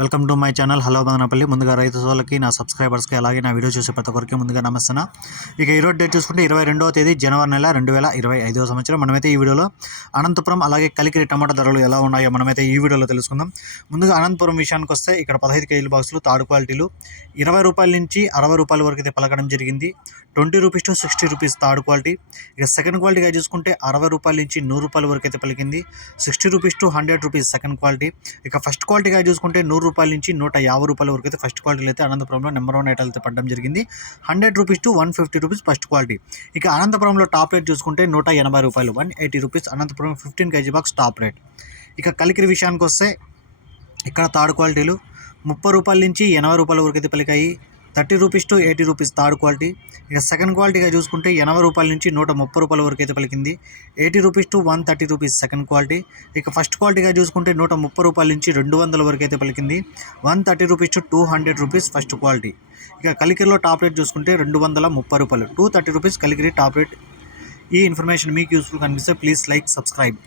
Welcome to my channel. Hello Badanapalli ముందుగా రైతు సోదరులకి నా సబ్స్క్రైబర్స్కి అలాగే నా వీడియో చూసే ప్రతి ఒక్కరికి ముందుగా నమస్తున్నా ఇక ఈరోజు డేట్ చూసుకుంటే ఇరవై రెండవ తేదీ జనవరి నెల రెండు వేల ఇరవై ఐదవ సంవత్సరం. మనమైతే ఈ వీడియోలో అనంతపురం అలాగే కలికిరి టమాటా ధరలు ఎలా ఉన్నాయో మనమైతే ఈ వీడియోలో తెలుసుకుందాం. ముందుగా అనంతపురం విషయానికి వస్తే ఇక్కడ పదహైదు కేజీల బాక్సులు తాడు క్వాలిటీలు. ఇరవై రూపాయల నుంచి అరవై రూపాయల వరకు అయితే పలకడం జరిగింది. Twenty rupees to sixty rupees third quality. ఇక సెకండ్ క్వాలిటీగా చూసుకుంటే అరవై రూపాయల నుంచి నూరు రూపాయల వరకు అయితే పలికింది. Sixty rupees to hundred rupees second quality. ఇక ఫస్ట్ క్వాలిటీగా చూసుకుంటే నూరు రూపాయల నుంచి నూట యాభై రూపాయల వరకు అయితే ఫస్ట్ క్వాలిటీలో అయితే అనంతపురంలో నెంబర్ వన్ ఐటల్ అయితే పడడం జరిగింది. Hundred rupees to one fifty rupees first quality ఇక అనంతపురంలో టాప్ రేట్ చూసుకుంటే నూట ఎనభై రూపాయలు one eighty rupees Anantapuram fifteen KG box top rate ఇక కలికిరి విషయానికి వస్తే ఇక్కడ థర్డ్ క్వాలిటీలు ముప్పై రూపాయల నుంచి ఎనభై రూపాయల వరకు అయితే పలికాయి. Thirty rupees to eighty rupees third quality. ఇక సెకండ్ క్వాలిటీగా చూసుకుంటే ఎనభై రూపాయల నుంచి నూట ముప్పై రూపాయల వరకు అయితే పలికింది. Eighty rupees to one thirty rupees second quality. ఇక ఫస్ట్ క్వాలిటీగా చూసుకుంటే నూట ముప్పై రూపాయల నుంచి రెండు వందల వరకు అయితే పలికింది. One thirty rupees to two hundred rupees first quality. ఇక కలికిరిలో టాప్ రేట్ చూసుకుంటే రెండు వందల ముప్పై రూపాయలు. Two thirty rupees Kalikiri top rate. ఈ ఇన్ఫర్మేషన్ మీకు యూస్ఫుల్ కనిపిస్తే ప్లీజ్ లైక్ సబ్స్క్రైబ్.